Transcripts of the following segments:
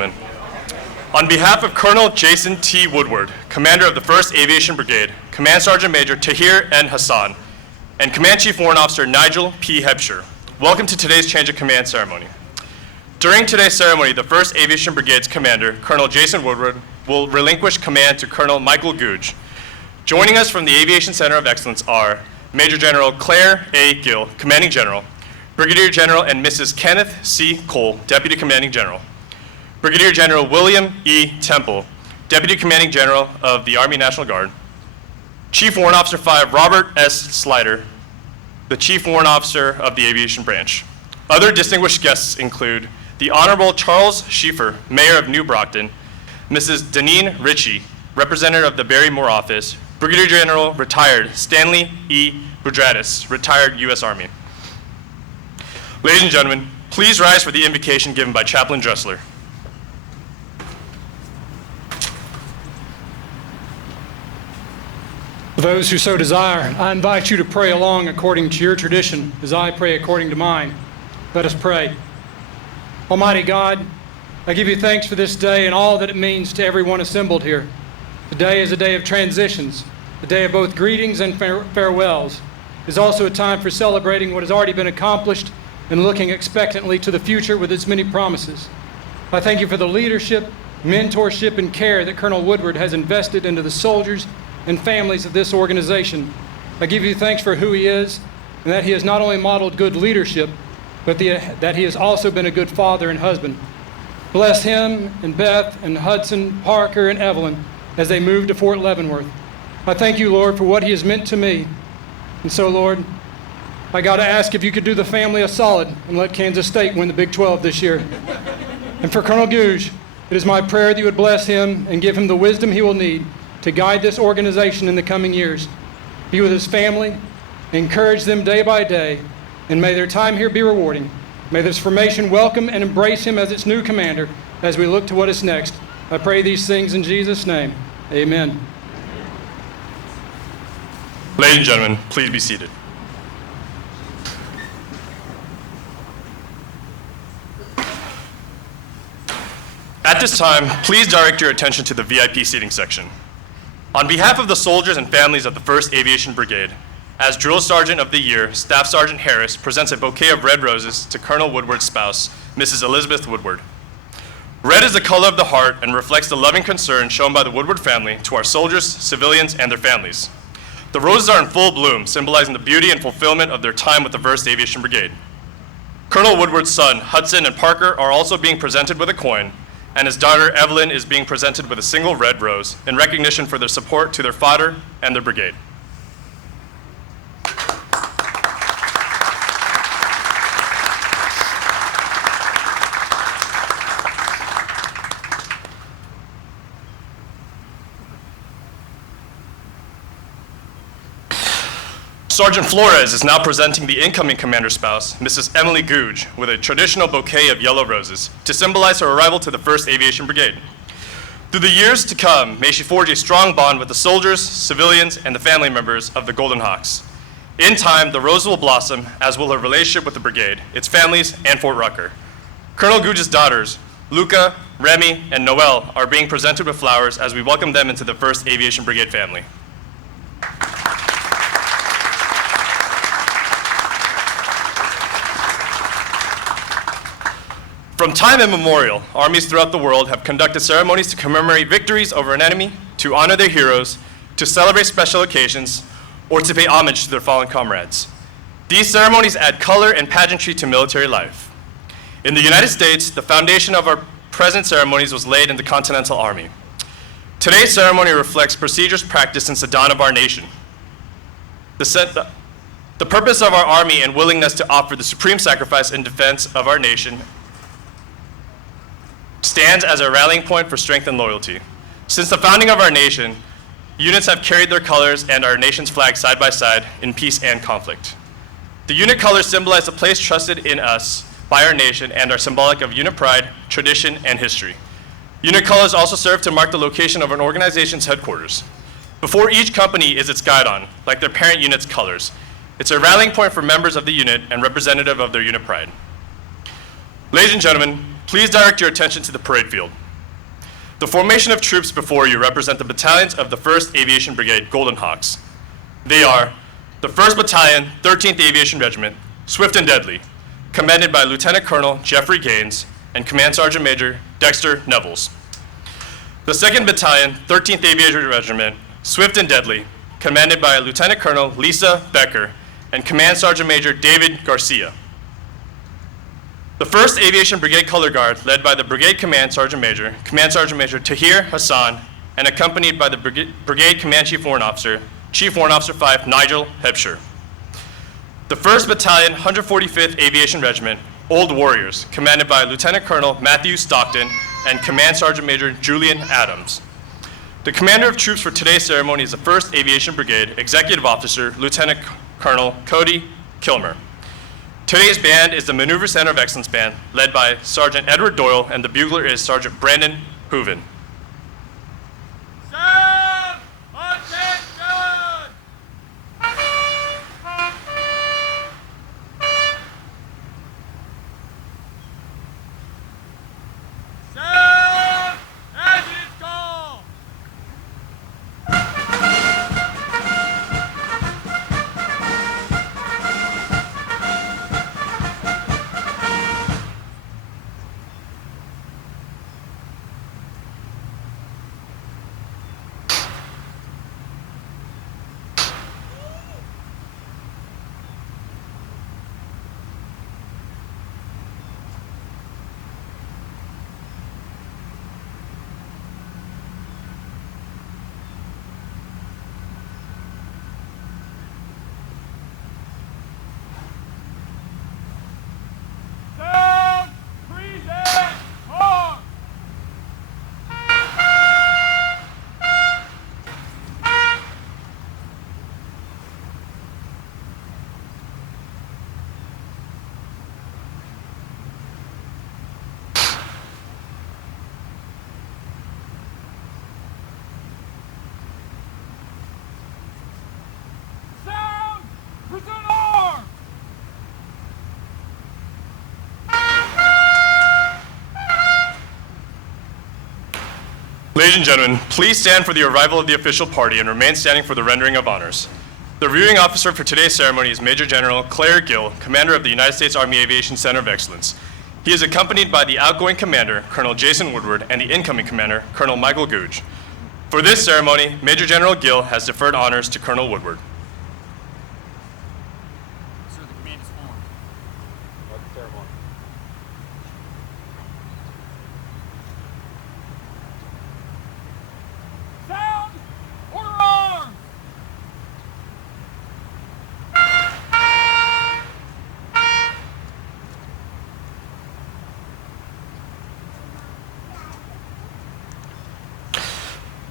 gentlemen, on behalf of Colonel Jason T. Woodward, Commander of the 1st Aviation Brigade, Command Sergeant Major Tahir N. Hassan, and Command Chief Warrant Officer Nigel P. Hebsher, welcome to today's change of command ceremony. During today's ceremony, the 1st Aviation Brigade's commander, Colonel Jason Woodward, will relinquish command to Colonel Michael Googe. Joining us from the Aviation Center of Excellence are Major General Claire A. Gill, Commanding General, Brigadier General and Mrs. Kenneth C. Cole, Deputy Commanding General, Brigadier General William E. Temple, Deputy Commanding General of the Army National Guard, Chief Warrant Officer 5 Robert S. Slider, the Chief Warrant Officer of the Aviation Branch. Other distinguished guests include the Honorable Charles Schieffer, Mayor of New Brockton, Mrs. Deneen Ritchie, Representative of the Barrymore Office, Brigadier General retired Stanley E. Budratis, retired U.S. Army. Ladies and gentlemen, please rise for the invocation given by Chaplain Dressler. For those who so desire, I invite you to pray along according to your tradition as I pray according to mine. Let us pray. Almighty God, I give you thanks for this day and all that it means to everyone assembled here. Today is a day of transitions, a day of both greetings and farewells. It is also a time for celebrating what has already been accomplished and looking expectantly to the future with its many promises. I thank you for the leadership, mentorship, and care that Colonel Woodward has invested into the soldiers and families of this organization. I give you thanks for who he is and that he has not only modeled good leadership, but that he has also been a good father and husband. Bless him and Beth and Hudson, Parker, and Evelyn as they move to Fort Leavenworth. I thank you, Lord, for what he has meant to me. And so, Lord, I got to ask if you could do the family a solid and let Kansas State win the Big 12 this year. And for Colonel Googe, it is my prayer that you would bless him and give him the wisdom he will need to guide this organization in the coming years. Be with his family, encourage them day by day, and may their time here be rewarding. May this formation welcome and embrace him as its new commander as we look to what is next. I pray these things in Jesus' name. Amen. Ladies and gentlemen, please be seated. At this time, please direct your attention to the VIP seating section. On behalf of the soldiers and families of the 1st Aviation Brigade, as Drill Sergeant of the Year, Staff Sergeant Harris presents a bouquet of red roses to Colonel Woodward's spouse, Mrs. Elizabeth Woodward. Red is the color of the heart and reflects the loving concern shown by the Woodward family to our soldiers, civilians, and their families. The roses are in full bloom, symbolizing the beauty and fulfillment of their time with the 1st Aviation Brigade. Colonel Woodward's son, Hudson and Parker, are also being presented with a coin, and his daughter, Evelyn, is being presented with a single red rose in recognition for their support to their father and their brigade. Sergeant Flores is now presenting the incoming commander's spouse, Mrs. Emily Googe, with a traditional bouquet of yellow roses to symbolize her arrival to the 1st Aviation Brigade. Through the years to come, may she forge a strong bond with the soldiers, civilians, and the family members of the Golden Hawks. In time, the rose will blossom, as will her relationship with the brigade, its families, and Fort Rucker. Colonel Googe's daughters, Luca, Remy, and Noelle, are being presented with flowers as we welcome them into the 1st Aviation Brigade family. From time immemorial, armies throughout the world have conducted ceremonies to commemorate victories over an enemy, to honor their heroes, to celebrate special occasions, or to pay homage to their fallen comrades. These ceremonies add color and pageantry to military life. In the United States, the foundation of our present ceremonies was laid in the Continental Army. Today's ceremony reflects procedures practiced since the dawn of our nation. The purpose of our Army and willingness to offer the supreme sacrifice in defense of our nation stands as a rallying point for strength and loyalty. Since the founding of our nation, units have carried their colors and our nation's flag side by side in peace and conflict. The unit colors symbolize the place trusted in us by our nation and are symbolic of unit pride, tradition, and history. Unit colors also serve to mark the location of an organization's headquarters. Before each company is its guidon, like their parent unit's colors. It's a rallying point for members of the unit and representative of their unit pride. Ladies and gentlemen, Please direct your attention to the parade field. The formation of troops before you represent the battalions of the 1st Aviation Brigade Golden Hawks. They are the 1st Battalion, 13th Aviation Regiment, Swift and Deadly, commanded by Lieutenant Colonel Jeffrey Gaines and Command Sergeant Major Dexter Nevels. The 2nd Battalion, 13th Aviation Regiment, Swift and Deadly, commanded by Lieutenant Colonel Lisa Becker and Command Sergeant Major David Garcia. The 1st Aviation Brigade Color Guard, led by the Brigade Command Sergeant Major Tahir Hassan, and accompanied by the Brigade Command Chief Warrant Officer 5, Nigel Hebsher. The 1st Battalion, 145th Aviation Regiment, Old Warriors, commanded by Lieutenant Colonel Matthew Stockton and Command Sergeant Major Julian Adams. The commander of troops for today's ceremony is the 1st Aviation Brigade Executive Officer Lieutenant Colonel Cody Kilmer. Today's band is the Maneuver Center of Excellence Band, led by Sergeant Edward Doyle, and the bugler is Sergeant Brandon Hooven. Sam, attention! Sam, engine call! Sound, present, mark! Sound, present arms! Ladies and gentlemen, please stand for the arrival of the official party and remain standing for the rendering of honors. The reviewing officer for today's ceremony is Major General Claire Gill, Commander of the United States Army Aviation Center of Excellence. He is accompanied by the outgoing commander, Colonel Jason Woodward, and the incoming commander, Colonel Michael Googe. For this ceremony, Major General Gill has deferred honors to Colonel Woodward. Sir, the command is formed. Sound, order arms!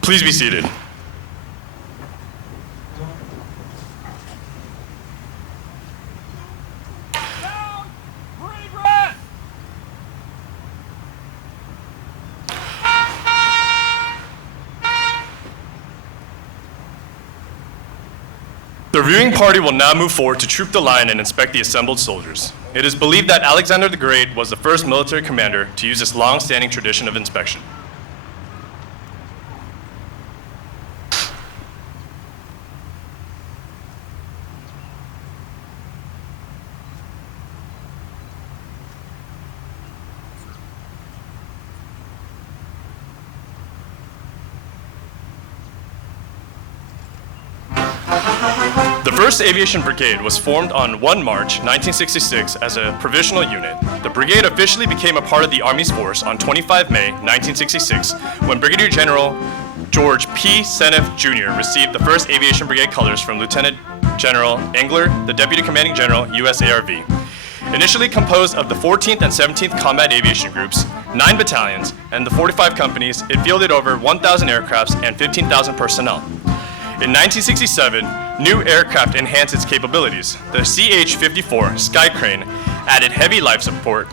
Please be seated. Sound, regress! The reviewing party will now move forward to troop the line and inspect the assembled soldiers. It is believed that Alexander the Great was the first military commander to use this long-standing tradition of inspection. The 1st Aviation Brigade was formed on 1 March 1966 as a provisional unit. The brigade officially became a part of the Army's force on 25 May 1966 when Brigadier General George P. Seneff Jr. received the 1st Aviation Brigade colors from Lieutenant General Engler, the Deputy Commanding General, USARV. Initially composed of the 14th and 17th Combat Aviation Groups, 9 battalions, and the 45 companies, it fielded over 1,000 aircrafts and 15,000 personnel. In 1967, new aircraft enhanced its capabilities. The CH-54 Skycrane added heavy life support.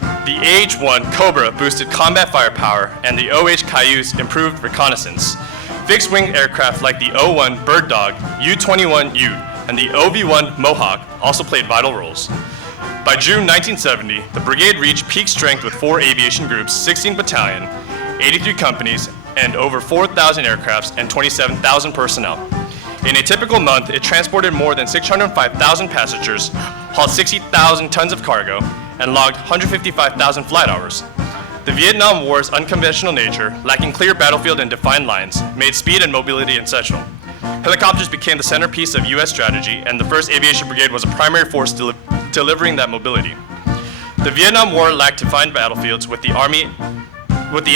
The AH-1 Cobra boosted combat firepower, and the OH Cayuse improved reconnaissance. Fixed-wing aircraft like the O-1 Bird Dog, U-21 Ute, and the OV-1 Mohawk also played vital roles. By June 1970, the brigade reached peak strength with 4 aviation groups, 16 battalion, 83 companies, and over 4,000 aircrafts and 27,000 personnel. In a typical month, it transported more than 605,000 passengers, hauled 60,000 tons of cargo, and logged 155,000 flight hours. The Vietnam War's unconventional nature, lacking clear battlefield and defined lines, made speed and mobility essential. Helicopters became the centerpiece of U.S. strategy, and the 1st Aviation Brigade was a primary force delivering that mobility. The Vietnam War lacked defined battlefields, with the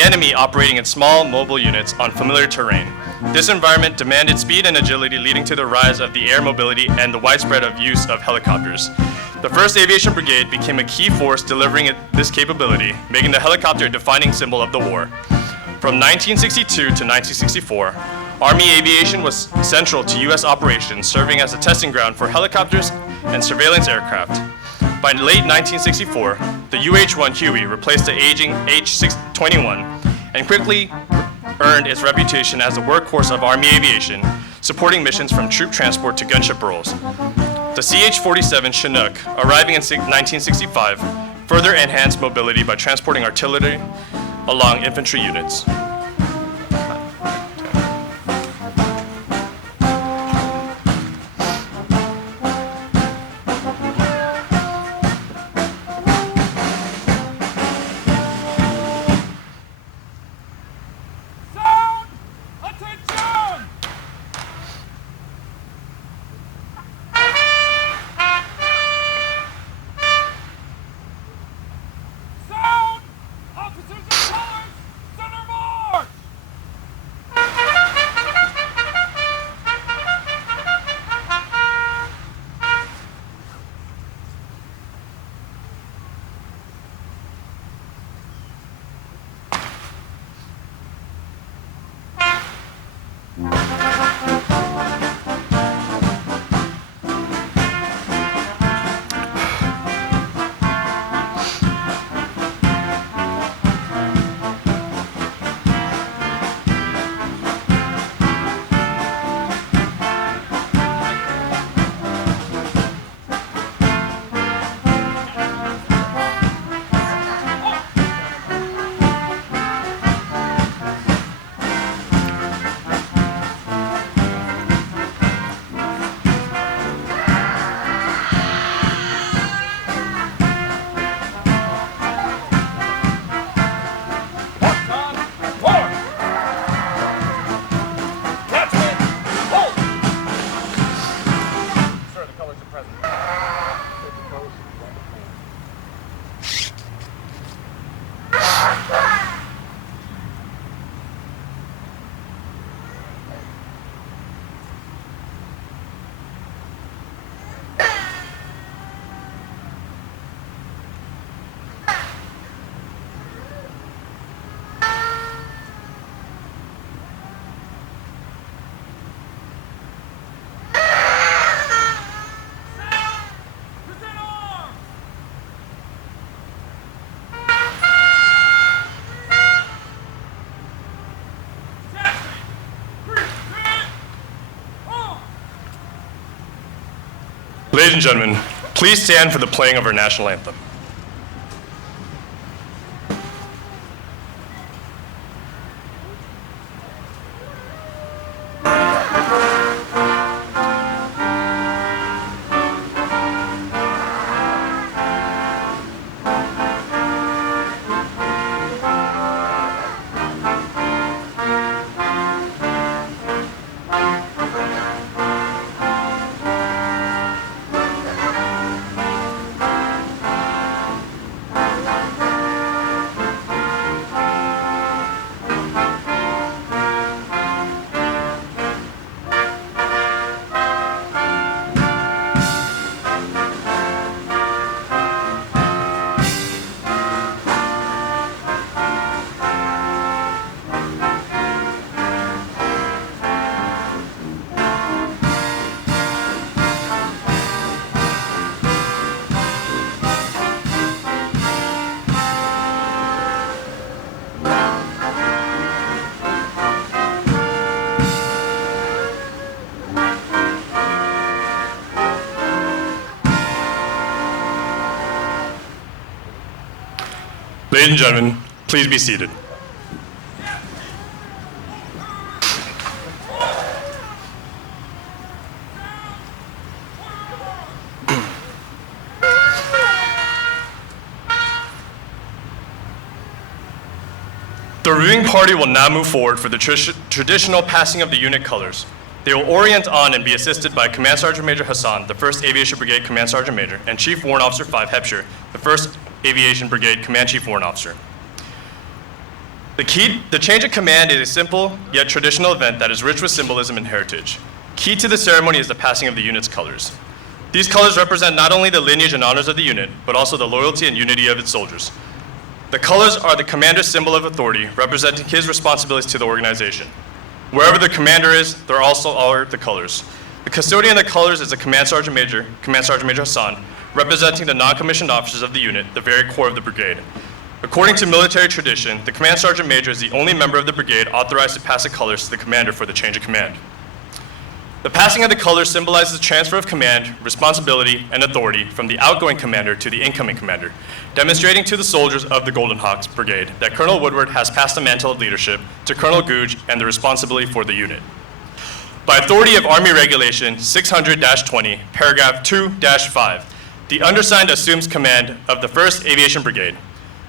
enemy operating in small, mobile units on familiar terrain. This environment demanded speed and agility, leading to the rise of the air mobility and the widespread use of helicopters. The 1st Aviation Brigade became a key force delivering this capability, making the helicopter a defining symbol of the war. From 1962 to 1964, Army aviation was central to U.S. operations, serving as a testing ground for helicopters and surveillance aircraft. By late 1964, the UH-1 Huey replaced the aging H-621 and quickly earned its reputation as the workhorse of Army aviation, supporting missions from troop transport to gunship roles. The CH-47 Chinook, arriving in 1965, further enhanced mobility by transporting artillery along infantry units. Sound! Attention! Sound! Officers and colors! Center march! Mark on, forward! Captain, hold! Sir, the colors are present. Present arms! Sentry! Present arms! Ladies and gentlemen, please stand for the playing of our national anthem. Ladies and gentlemen, please be seated. The reviewing party will now move forward for the traditional passing of the unit colors. They will orient on and be assisted by Command Sergeant Major Hassan, the 1st Aviation Brigade Command Sergeant Major, and Chief Warrant Officer 5 Hepsher, the 1st Aviation Brigade Command Chief Warrant Officer. The change of command is a simple yet traditional event that is rich with symbolism and heritage. Key to the ceremony is the passing of the unit's colors. These colors represent not only the lineage and honors of the unit, but also the loyalty and unity of its soldiers. The colors are the commander's symbol of authority, representing his responsibilities to the organization. Wherever the commander is, there also are the colors. The custodian of the colors is the Command Sergeant Major Hassan, representing the non-commissioned officers of the unit, the very core of the brigade. According to military tradition, the Command Sergeant Major is the only member of the brigade authorized to pass the colors to the commander for the change of command. The passing of the colors symbolizes the transfer of command, responsibility, and authority from the outgoing commander to the incoming commander, demonstrating to the soldiers of the Golden Hawks Brigade that Colonel Woodward has passed the mantle of leadership to Colonel Googe and the responsibility for the unit. By authority of Army Regulation 600-20, paragraph 2-5, the undersigned assumes command of the 1st Aviation Brigade,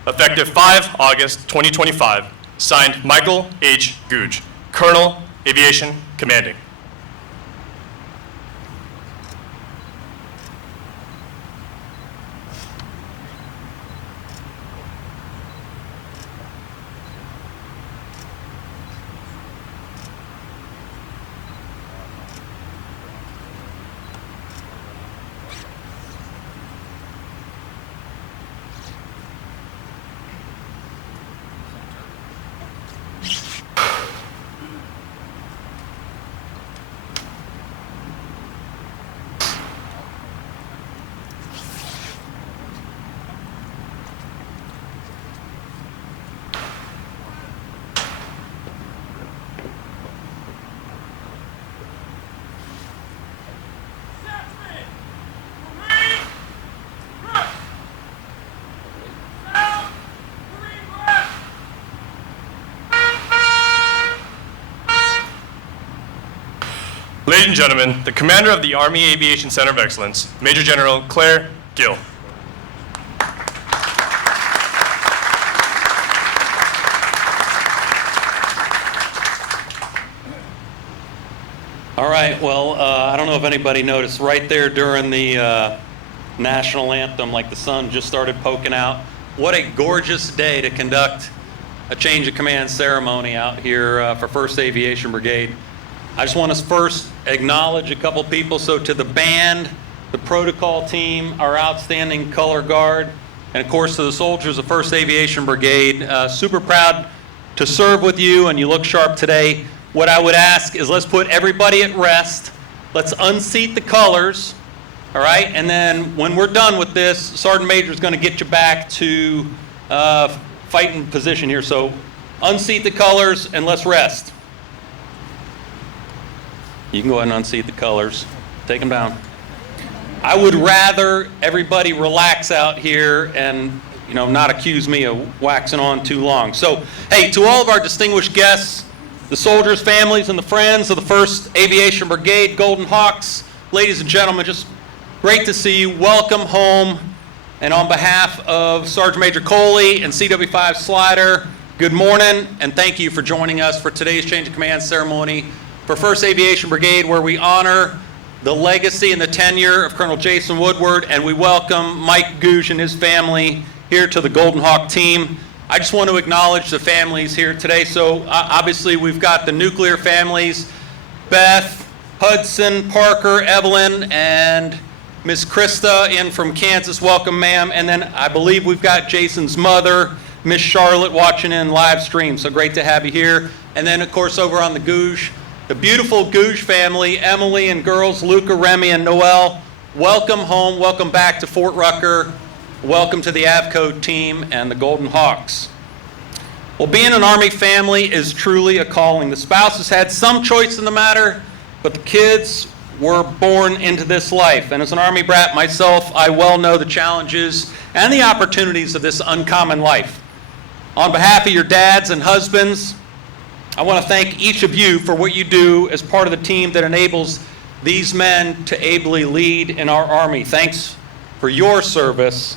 effective 5 August 2025, signed Michael H. Googe, Colonel, Aviation Commanding. Ladies and gentlemen, the commander of the Army Aviation Center of Excellence, Major General Claire Gill. All right, well, I don't know if anybody noticed, right there during the national anthem, like the sun just started poking out. What a gorgeous day to conduct a change of command ceremony out here for 1st Aviation Brigade. I just want to first acknowledge a couple people. So to the band, the protocol team, our outstanding color guard, and of course to the soldiers of 1st Aviation Brigade, super proud to serve with you, and you look sharp today. What I would ask is let's put everybody at rest. Let's unseat the colors, all right? And then when we're done with this, Sergeant Major is going to get you back to fighting position here. So unseat the colors and let's rest. You can go ahead and unseat the colors. Take them down. I would rather everybody relax out here and, not accuse me of waxing on too long. So, hey, to all of our distinguished guests, the soldiers, families, and the friends of the 1st Aviation Brigade, Golden Hawks, ladies and gentlemen, just great to see you. Welcome home. And on behalf of Sergeant Major Coley and CW5 Slider, good morning, and thank you for joining us for today's change of command ceremony for 1st Aviation Brigade, where we honor the legacy and the tenure of Colonel Jason Woodward, and we welcome Mike Googe and his family here to the Golden Hawk team. I just want to acknowledge the families here today. So obviously we've got the nuclear families, Beth, Hudson, Parker, Evelyn, and Miss Krista in from Kansas. Welcome, ma'am. And then I believe we've got Jason's mother, Miss Charlotte, watching in live stream. So great to have you here. And then, of course, over on the Googe, the beautiful Googe family, Emily and girls, Luca, Remy, and Noel. Welcome home. Welcome back to Fort Rucker. Welcome to the AVCO team and the Golden Hawks. Well, being an Army family is truly a calling. The spouses had some choice in the matter, but the kids were born into this life. And as an Army brat myself, I well know the challenges and the opportunities of this uncommon life. On behalf of your dads and husbands, I want to thank each of you for what you do as part of the team that enables these men to ably lead in our Army. Thanks for your service.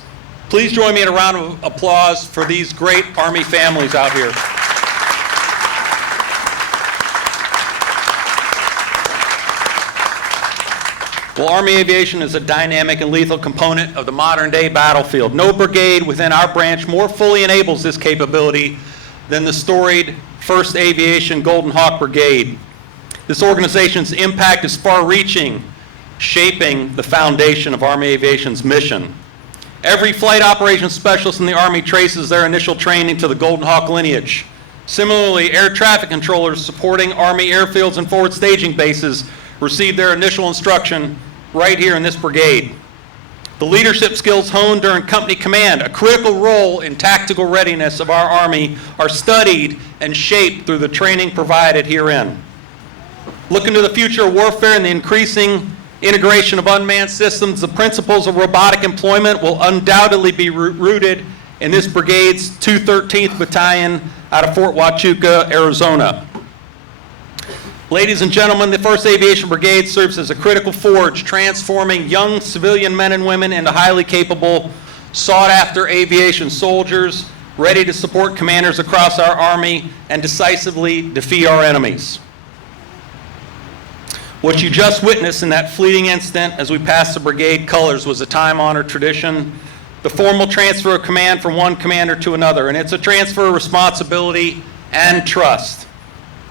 Please join me in a round of applause for these great Army families out here. Well, Army aviation is a dynamic and lethal component of the modern-day battlefield. No brigade within our branch more fully enables this capability than the storied 1st Aviation Golden Hawk Brigade. This organization's impact is far-reaching, shaping the foundation of Army aviation's mission. Every flight operations specialist in the Army traces their initial training to the Golden Hawk lineage. Similarly, air traffic controllers supporting Army airfields and forward staging bases receive their initial instruction right here in this brigade. The leadership skills honed during company command, a critical role in tactical readiness of our Army, are studied and shaped through the training provided herein. Looking to the future of warfare and the increasing integration of unmanned systems, the principles of robotic employment will undoubtedly be rooted in this brigade's 213th Battalion out of Fort Huachuca, Arizona. Ladies and gentlemen, the 1st Aviation Brigade serves as a critical forge, transforming young civilian men and women into highly capable, sought-after aviation soldiers, ready to support commanders across our Army and decisively defeat our enemies. What you just witnessed in that fleeting instant as we passed the brigade colors was a time-honored tradition, the formal transfer of command from one commander to another, and it's a transfer of responsibility and trust.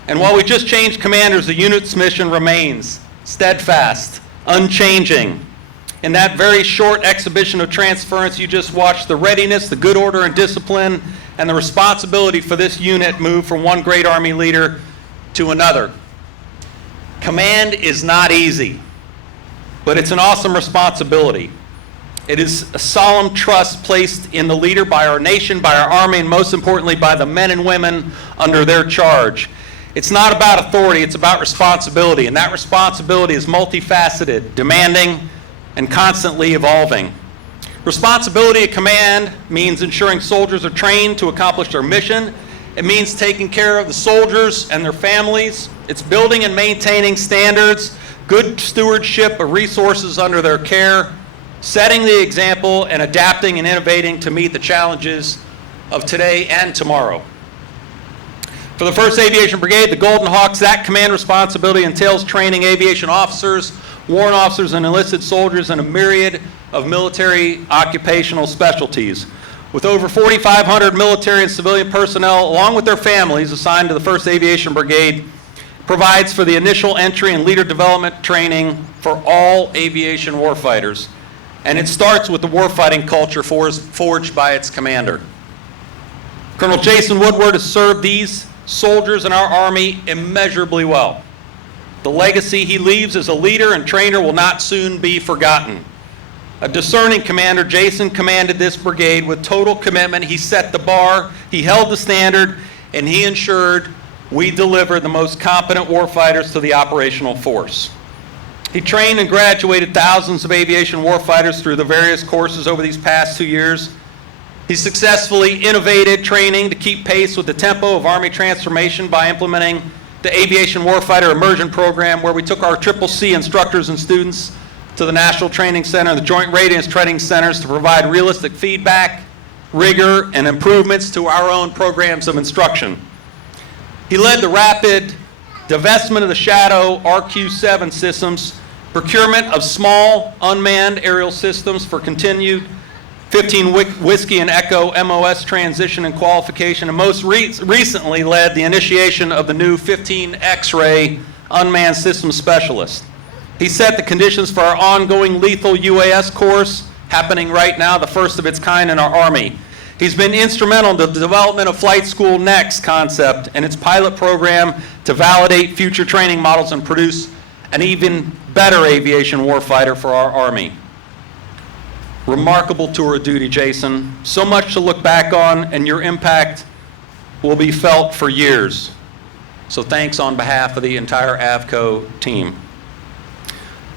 And while we just changed commanders, the unit's mission remains steadfast, unchanging. In that very short exhibition of transference, you just watched the readiness, the good order and discipline, and the responsibility for this unit move from one great Army leader to another. Command is not easy, but it's an awesome responsibility. It is a solemn trust placed in the leader by our nation, by our Army, and most importantly, by the men and women under their charge. It's not about authority, it's about responsibility, and that responsibility is multifaceted, demanding, and constantly evolving. Responsibility at command means ensuring soldiers are trained to accomplish their mission. It means taking care of the soldiers and their families. It's building and maintaining standards, good stewardship of resources under their care, setting the example, and adapting and innovating to meet the challenges of today and tomorrow. For the 1st Aviation Brigade, the Golden Hawks, that command responsibility entails training aviation officers, warrant officers, and enlisted soldiers in a myriad of military occupational specialties. With over 4,500 military and civilian personnel, along with their families assigned to the 1st Aviation Brigade, provides for the initial entry and leader development training for all aviation warfighters. And it starts with the warfighting culture forged by its commander. Colonel Jason Woodward has served these soldiers in our Army immeasurably well. The legacy he leaves as a leader and trainer will not soon be forgotten. A discerning commander, Jason commanded this brigade with total commitment. He set the bar, he held the standard, and he ensured we delivered the most competent warfighters to the operational force. He trained and graduated thousands of aviation warfighters through the various courses over these past 2 years. He successfully innovated training to keep pace with the tempo of Army transformation by implementing the Aviation Warfighter Immersion Program, where we took our CCC instructors and students to the National Training Center and the Joint Readiness Training Centers to provide realistic feedback, rigor, and improvements to our own programs of instruction. He led the rapid divestment of the Shadow RQ-7 systems, procurement of small unmanned aerial systems for continued 15 Whiskey and Echo MOS transition and qualification, and most recently led the initiation of the new 15 X-ray unmanned systems specialist. He set the conditions for our ongoing lethal UAS course, happening right now, the first of its kind in our Army. He's been instrumental in the development of Flight School Next concept and its pilot program to validate future training models and produce an even better aviation warfighter for our Army. Remarkable tour of duty, Jason. So much to look back on, and your impact will be felt for years. So thanks on behalf of the entire AVCO team.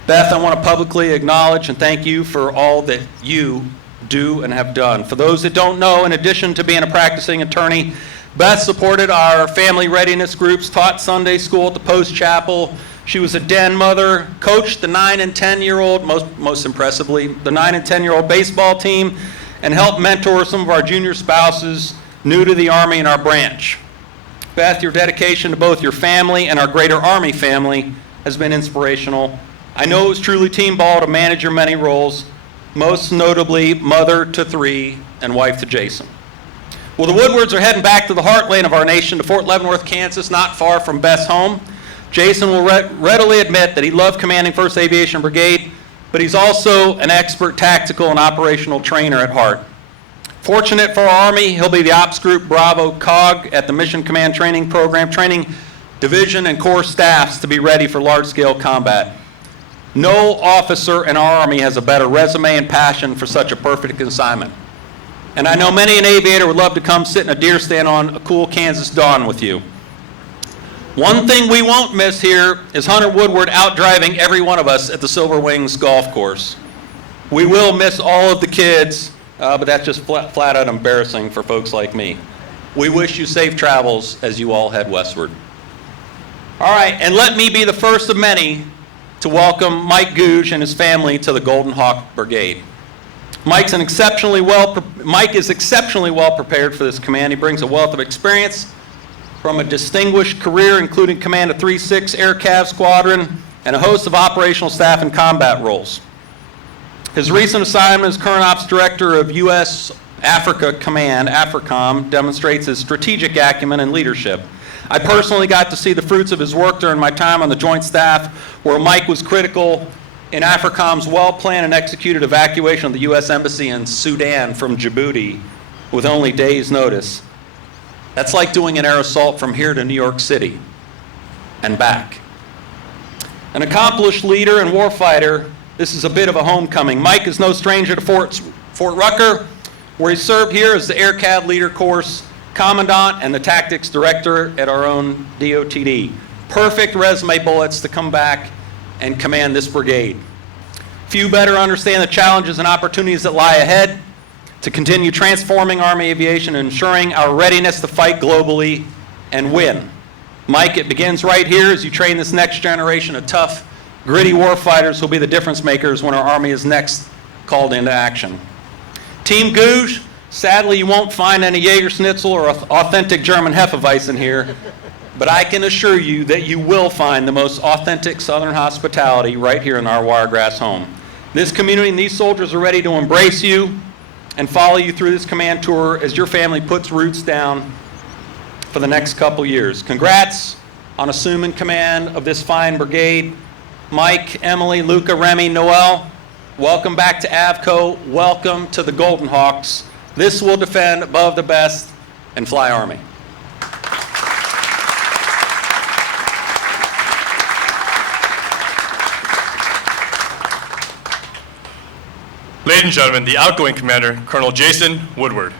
Beth, I want to publicly acknowledge and thank you for all that you do, and have done. For those that don't know, in addition to being a practicing attorney, Beth supported our family readiness groups, taught Sunday school at the Post Chapel. She was a den mother, coached the 9 and 10-year-old, most impressively, the 9 and 10-year-old baseball team, and helped mentor some of our junior spouses new to the Army and our branch. Beth, your dedication to both your family and our greater Army family has been inspirational. I know it was truly team ball to manage your many roles, most notably mother to 3 and wife to Jason. Well, the Woodwards are heading back to the heartland of our nation, to Fort Leavenworth, Kansas, not far from Beth's home. Jason will readily admit that he loved commanding 1st Aviation Brigade, but he's also an expert tactical and operational trainer at heart. Fortunate for our Army, he'll be the Ops Group Bravo COG at the Mission Command Training Program, training division and corps staffs to be ready for large-scale combat. No officer in our Army has a better resume and passion for such a perfect assignment. And I know many an aviator would love to come sit in a deer stand on a cool Kansas dawn with you. One thing we won't miss here is Hunter Woodward outdriving every one of us at the Silver Wings golf course. We will miss all of the kids, but that's just flat out embarrassing for folks like me. We wish you safe travels as you all head westward. All right, and let me be the first of many to welcome Mike Gouge and his family to the Golden Hawk Brigade. Mike is exceptionally well prepared for this command. He brings a wealth of experience from a distinguished career, including command of 3-6 Air Cav Squadron and a host of operational staff and combat roles. His recent assignment as Current Ops Director of U.S. Africa Command, AFRICOM, demonstrates his strategic acumen and leadership. I personally got to see the fruits of his work during my time on the Joint Staff, where Mike was critical in AFRICOM's well-planned and executed evacuation of the U.S. Embassy in Sudan from Djibouti with only days' notice. That's like doing an air assault from here to New York City and back. An accomplished leader and warfighter, this is a bit of a homecoming. Mike is no stranger to Fort Rucker, where he served here as the Air Cav Leader Course Commandant and the Tactics Director at our own DOTD. Perfect resume bullets to come back and command this brigade. Few better understand the challenges and opportunities that lie ahead to continue transforming Army aviation and ensuring our readiness to fight globally and win. Mike, it begins right here as you train this next generation of tough, gritty warfighters who will be the difference makers when our Army is next called into action. Team Gouge, sadly you won't find any Jägerschnitzel or authentic German Hefeweizen here, but I can assure you that you will find the most authentic Southern hospitality right here in our Wiregrass home. This community and these soldiers are ready to embrace you and follow you through this command tour as your family puts roots down for the next couple years. Congrats on assuming command of this fine brigade. Mike, Emily, Luca, Remy, Noel, welcome back to AVCO. Welcome to the Golden Hawks. This will defend above the best and fly Army. Ladies and gentlemen, the outgoing commander, Colonel Jason Woodward.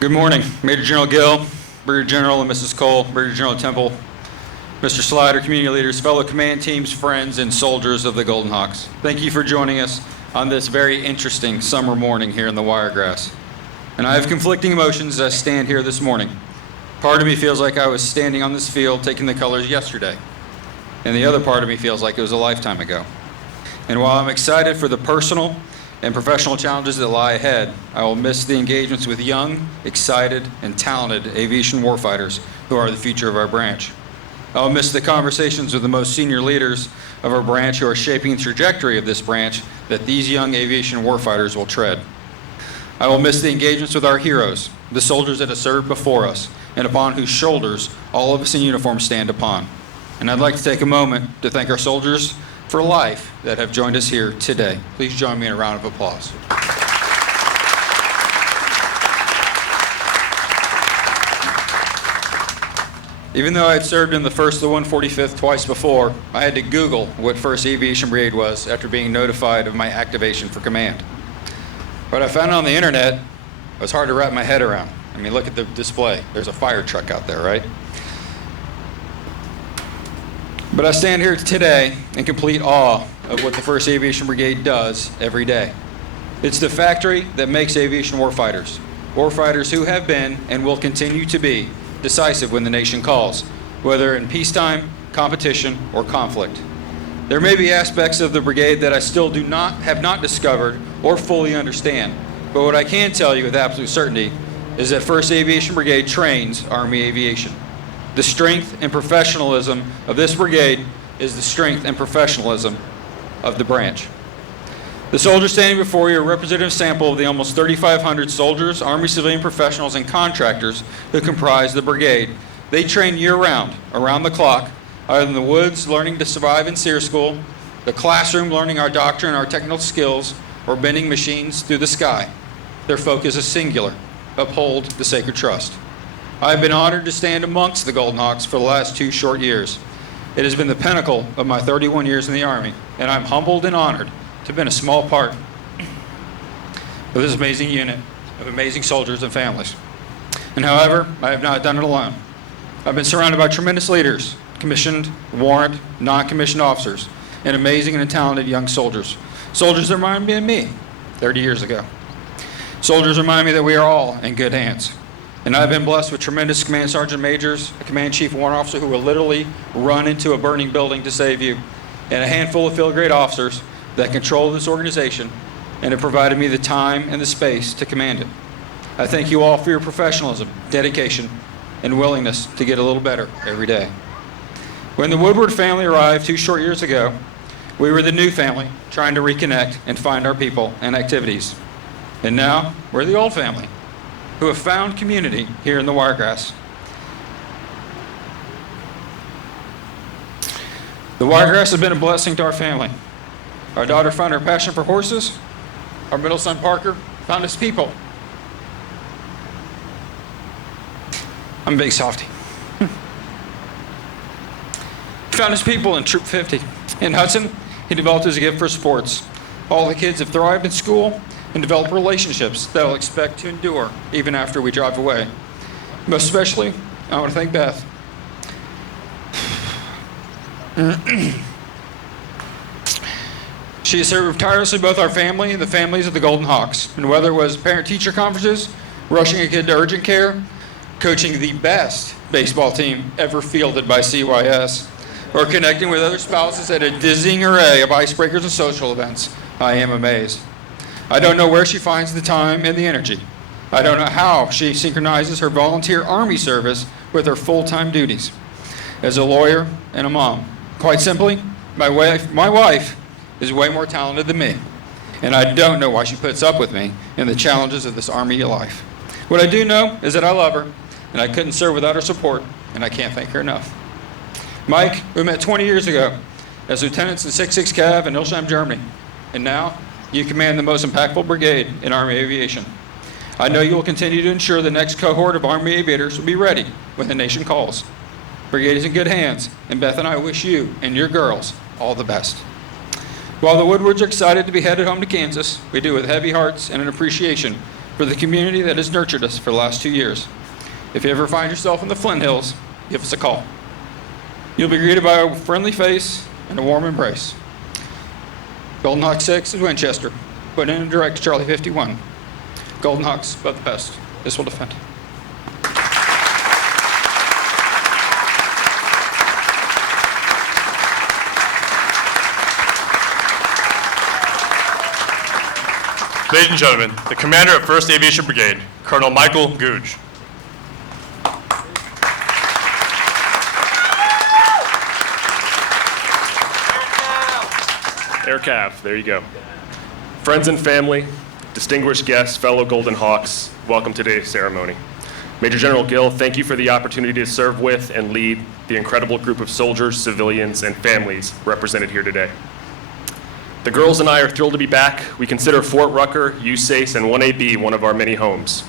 Good morning, Major General Gill, Brigadier General and Mrs. Cole, Brigadier General Temple, Mr. Slider, community leaders, fellow command teams, friends, and soldiers of the Golden Hawks. Thank you for joining us on this very interesting summer morning here in the Wiregrass. And I have conflicting emotions as I stand here this morning. Part of me feels like I was standing on this field taking the colors yesterday, and the other part of me feels like it was a lifetime ago. And while I'm excited for the personal and professional challenges that lie ahead, I will miss the engagements with young, excited, and talented aviation warfighters who are the future of our branch. I will miss the conversations with the most senior leaders of our branch who are shaping the trajectory of this branch that these young aviation warfighters will tread. I will miss the engagements with our heroes, the soldiers that have served before us, and upon whose shoulders all of us in uniform stand upon. And I'd like to take a moment to thank our soldiers for life that have joined us here today. Please join me in a round of applause. Even though I had served in the 1st of the 145th twice before, I had to Google what 1st Aviation Brigade was after being notified of my activation for command. What I found on the internet was hard to wrap my head around. I mean, look at the display. There's a fire truck out there, right? But I stand here today in complete awe of what the 1st Aviation Brigade does every day. It's the factory that makes aviation warfighters. Warfighters who have been and will continue to be decisive when the nation calls, whether in peacetime, competition, or conflict. There may be aspects of the brigade that I still have not discovered or fully understand, but what I can tell you with absolute certainty is that 1st Aviation Brigade trains Army aviation. The strength and professionalism of this brigade is the strength and professionalism of the branch. The soldiers standing before you are a representative sample of the almost 3,500 soldiers, Army civilian professionals, and contractors who comprise the brigade. They train year-round, around the clock, either in the woods learning to survive in SEER school, the classroom learning our doctrine and our technical skills, or bending machines through the sky. Their focus is singular: uphold the sacred trust. I have been honored to stand amongst the Golden Hawks for the last 2 short years. It has been the pinnacle of my 31 years in the Army, and I'm humbled and honored to have been a small part of this amazing unit of amazing soldiers and families. And however, I have not done it alone. I've been surrounded by tremendous leaders, commissioned, warrant, non-commissioned officers, and amazing and talented young soldiers. Soldiers that remind me of me 30 years ago. Soldiers remind me that we are all in good hands. And I've been blessed with tremendous command sergeant majors, a command chief warrant officer who will literally run into a burning building to save you, and a handful of field grade officers that control this organization and have provided me the time and the space to command it. I thank you all for your professionalism, dedication, and willingness to get a little better every day. When the Woodward family arrived 2 short years ago, we were the new family trying to reconnect and find our people and activities. And now we're the old family who have found community here in the Wiregrass. The Wiregrass has been a blessing to our family. Our daughter found her passion for horses. Our middle son, Parker, found his people. I'm a big softie. He found his people in Troop 50. In Hudson, he developed his gift for sports. All the kids have thrived in school and developed relationships that will expect to endure even after we drive away. Most especially, I want to thank Beth. She has served tirelessly both our family and the families of the Golden Hawks. And whether it was parent-teacher conferences, rushing a kid to urgent care, coaching the best baseball team ever fielded by CYS, or connecting with other spouses at a dizzying array of icebreakers and social events, I am amazed. I don't know where she finds the time and the energy. I don't know how she synchronizes her volunteer Army service with her full-time duties as a lawyer and a mom. Quite simply, my wife is way more talented than me, and I don't know why she puts up with me in the challenges of this Army life. What I do know is that I love her, and I couldn't serve without her support, and I can't thank her enough. Mike, we met 20 years ago as lieutenants in 66 Cav in Ilsheim, Germany, and now you command the most impactful brigade in Army aviation. I know you will continue to ensure the next cohort of Army aviators will be ready when the nation calls. Brigade is in good hands, and Beth and I wish you and your girls all the best. While the Woodwards are excited to be headed home to Kansas, we do it with heavy hearts and an appreciation for the community that has nurtured us for the last 2 years. If you ever find yourself in the Flint Hills, give us a call. You'll be greeted by a friendly face and a warm embrace. Golden Hawk 6 is Winchester, put in and direct Charlie 51. Golden Hawks, above the best. This will defend. Ladies and gentlemen, the commander of 1st Aviation Brigade, Colonel Michael Googe. Air Cav, there you go. Friends and family, distinguished guests, fellow Golden Hawks, welcome to today's ceremony. Major General Gill, thank you for the opportunity to serve with and lead the incredible group of soldiers, civilians, and families represented here today. The girls and I are thrilled to be back. We consider Fort Rucker, USACE, and 1AB one of our many homes.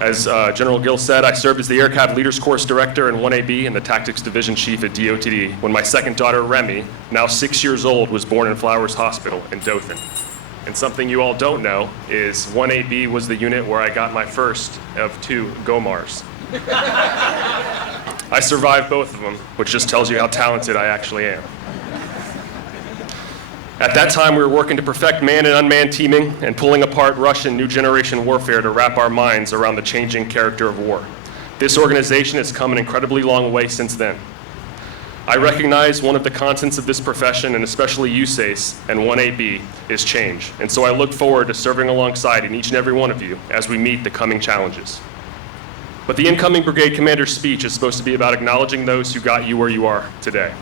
As General Gill said, I served as the Air Cav Leaders Course Director in 1AB and the Tactics Division Chief at DOTD when my second daughter, Remy, now 6 years old, was born in Flowers Hospital in Dothan. And something you all don't know is 1AB was the unit where I got my first of 2 GOMARs. I survived both of them, which just tells you how talented I actually am. At that time, we were working to perfect manned and unmanned teaming and pulling apart Russian new generation warfare to wrap our minds around the changing character of war. This organization has come an incredibly long way since then. I recognize one of the constants of this profession, and especially USACE and 1AB, is change. And so I look forward to serving alongside each and every one of you as we meet the coming challenges. But the incoming brigade commander's speech is supposed to be about acknowledging those who got you where you are today.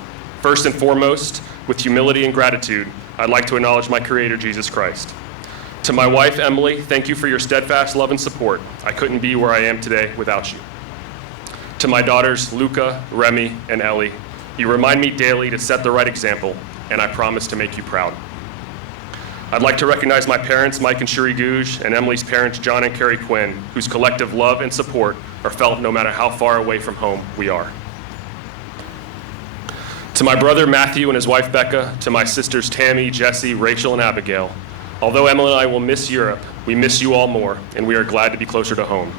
First and foremost, with humility and gratitude, I'd like to acknowledge my Creator, Jesus Christ. To my wife, Emily, thank you for your steadfast love and support. I couldn't be where I am today without you. To my daughters, Luca, Remy, and Ellie, you remind me daily to set the right example, and I promise to make you proud. I'd like to recognize my parents, Mike and Shuri Gouge, and Emily's parents, John and Carrie Quinn, whose collective love and support are felt no matter how far away from home we are. To my brother Matthew and his wife Becca, to my sisters Tammy, Jessie, Rachel, and Abigail, although Emily and I will miss Europe, we miss you all more, and we are glad to be closer to home.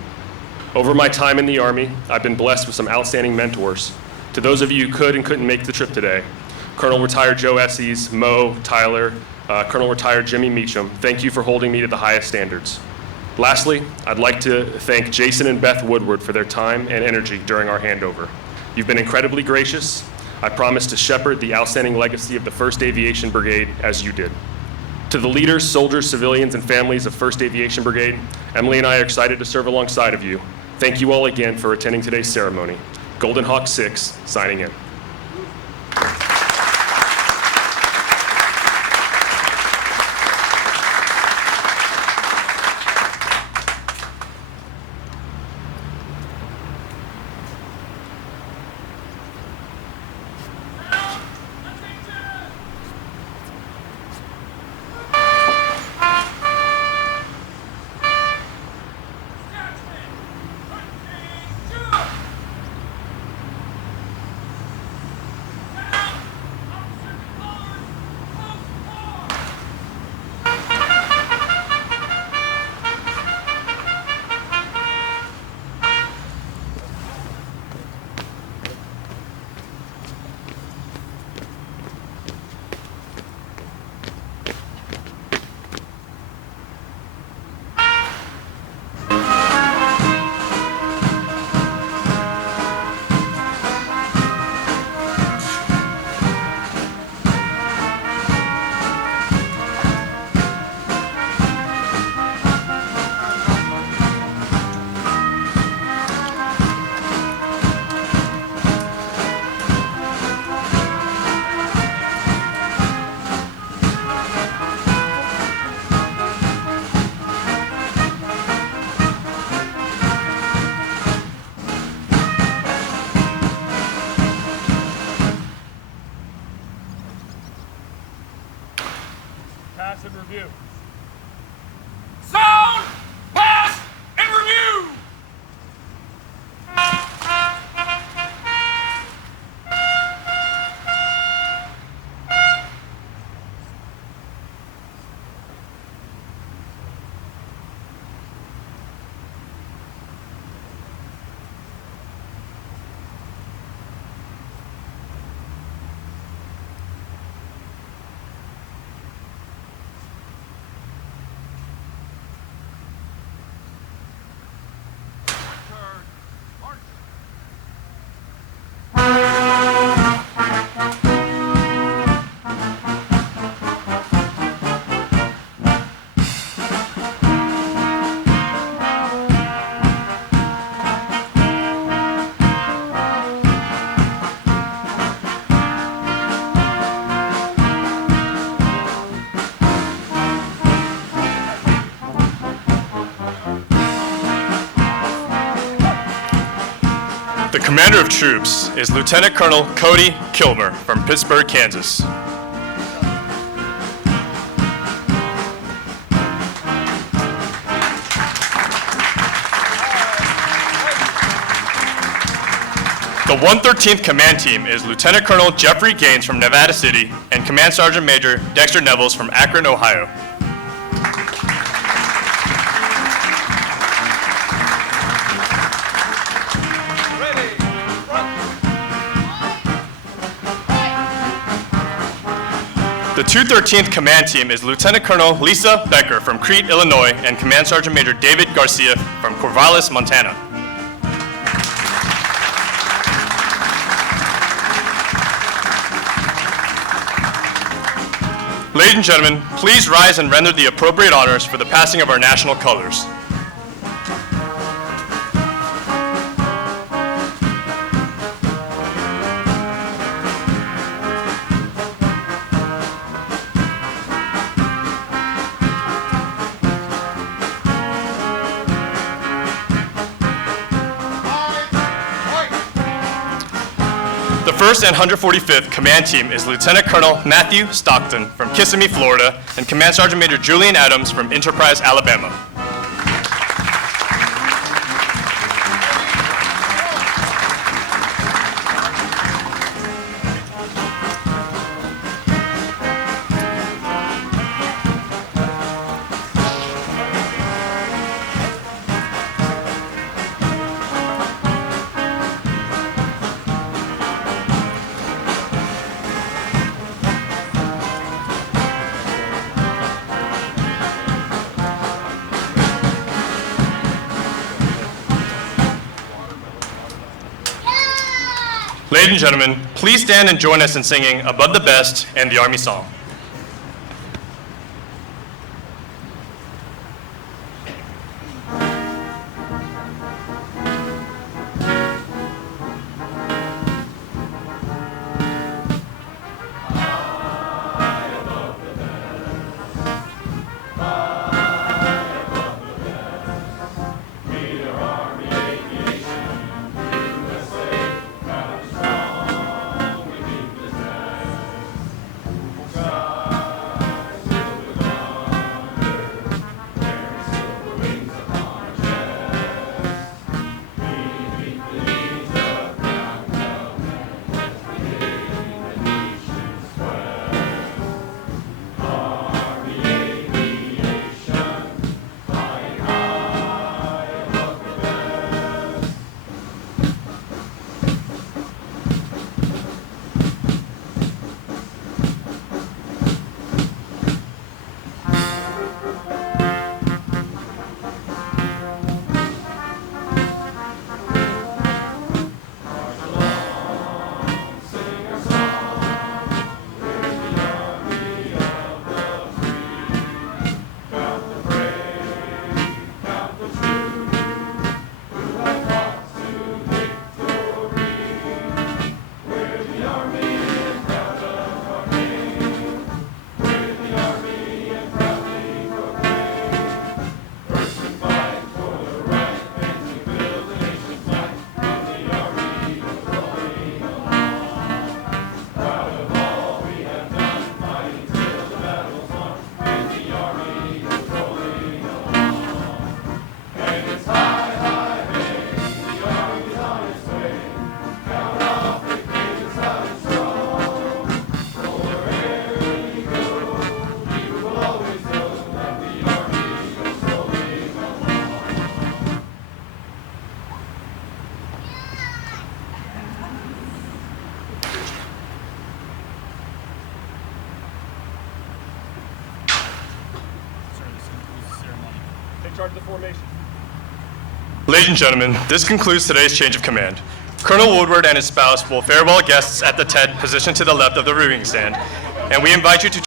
Over my time in the Army, I've been blessed with some outstanding mentors. To those of you who could and couldn't make the trip today, Colonel Retired Joe Esses, Mo, Tyler, Colonel Retired Jimmy Meacham, thank you for holding me to the highest standards. Lastly, I'd like to thank Jason and Beth Woodward for their time and energy during our handover. You've been incredibly gracious. I promise to shepherd the outstanding legacy of the 1st Aviation Brigade as you did. To the leaders, soldiers, civilians, and families of 1st Aviation Brigade, Emily and I are excited to serve alongside of you. Thank you all again for attending today's ceremony. Golden Hawk 6, signing in. Pass and review. Sound, pass, and review. The commander of troops is Lieutenant Colonel Cody Kilmer from Pittsburgh, Kansas. The 113th Command Team is Lieutenant Colonel Jeffrey Gaines from Nevada City and Command Sergeant Major Dexter Nevels from Akron, Ohio. Ready, front. 213th Command Team is Lieutenant Colonel Lisa Becker from Crete, Illinois, and Command Sergeant Major David Garcia from Corvallis, Montana. Ladies and gentlemen, please rise and render the appropriate honors for the passing of our national colors. The 1st and 145th Command Team is Lieutenant Colonel Matthew Stockton from Kissimmee, Florida, and Command Sergeant Major Julian Adams from Enterprise, Alabama. Ladies and gentlemen, please stand and join us in singing Above the Best and the Army Song. Take charge of the formation. Ladies and gentlemen, this concludes today's change of command. Colonel Woodward and his spouse will farewell guests at the tent positioned to the left of the reviewing stand, and we invite you to